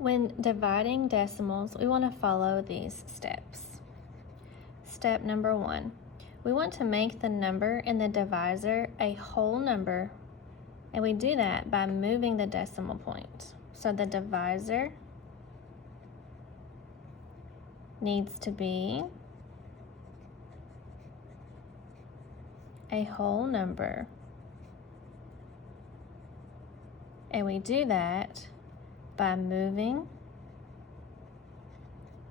When dividing decimals, we want to follow these steps. Step number 1, we want to make the number in the divisor a whole number, and we do that by moving the decimal point. So the divisor needs to be a whole number, and we do that by moving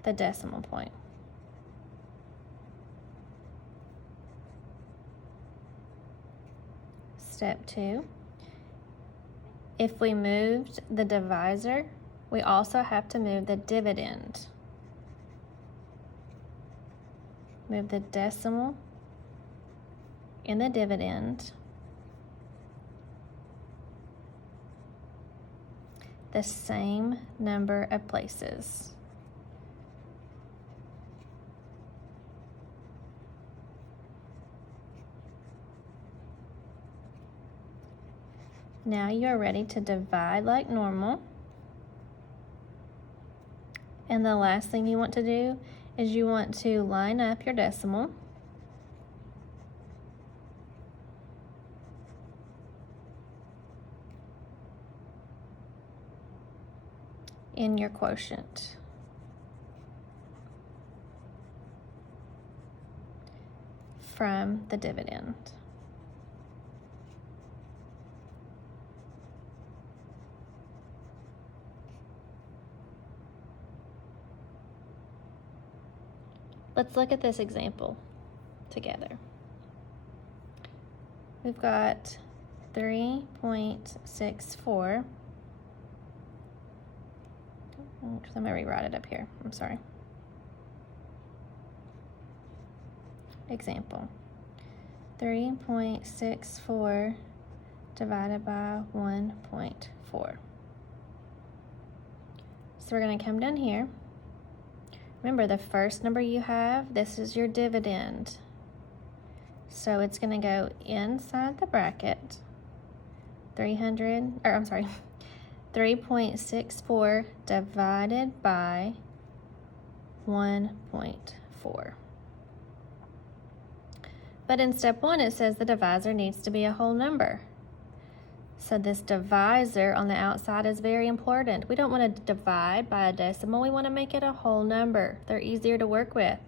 the decimal point. Step 2, if we moved the divisor, we also have to move the dividend. Move the decimal in the dividend the same number of places. Now you are ready to divide like normal. And the last thing you want to do is you want to line up your decimal. In your quotient. From the dividend. Let's look at this example together. We've got 3.64. I'm going to rewrite it up here. I'm sorry. Example. 3.64 divided by 1.4. So we're going to come down here. Remember, the first number you have, this is your dividend. So it's going to go inside the bracket. 3.64 divided by 1.4. But in step 1, it says the divisor needs to be a whole number. So this divisor on the outside is very important. We don't want to divide by a decimal. We want to make it a whole number. They're easier to work with.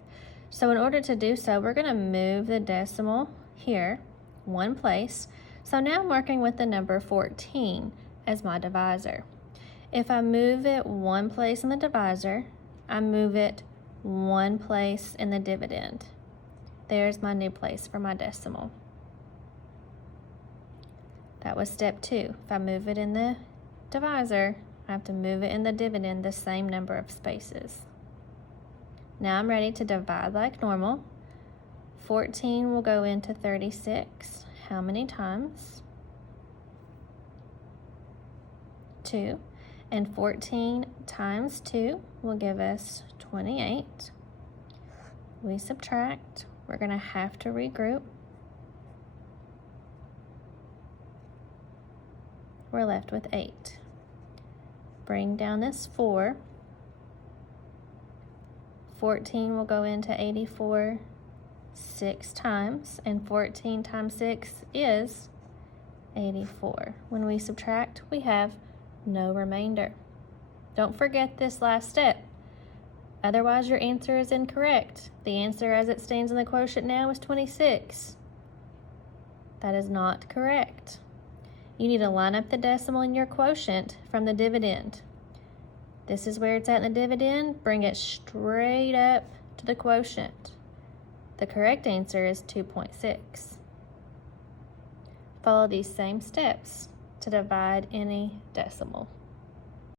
So in order to do so, we're going to move the decimal here one place. So now I'm working with the number 14 as my divisor. If I move it one place in the divisor, I move it one place in the dividend. There's my new place for my decimal. That was step 2. If I move it in the divisor, I have to move it in the dividend the same number of spaces. Now I'm ready to divide like normal. 14 will go into 36. How many times? 2. And 14 times 2 will give us 28. We subtract. We're going to have to regroup. We're left with 8. Bring down this 4. 14 will go into 84 6 times, and 14 times 6 is 84. When we subtract, we have no remainder. Don't forget this last step. Otherwise, your answer is incorrect. The answer as it stands in the quotient now is 26. That is not correct. You need to line up the decimal in your quotient from the dividend. This is where it's at in the dividend. Bring it straight up to the quotient. The correct answer is 2.6. Follow these same steps to divide any decimal.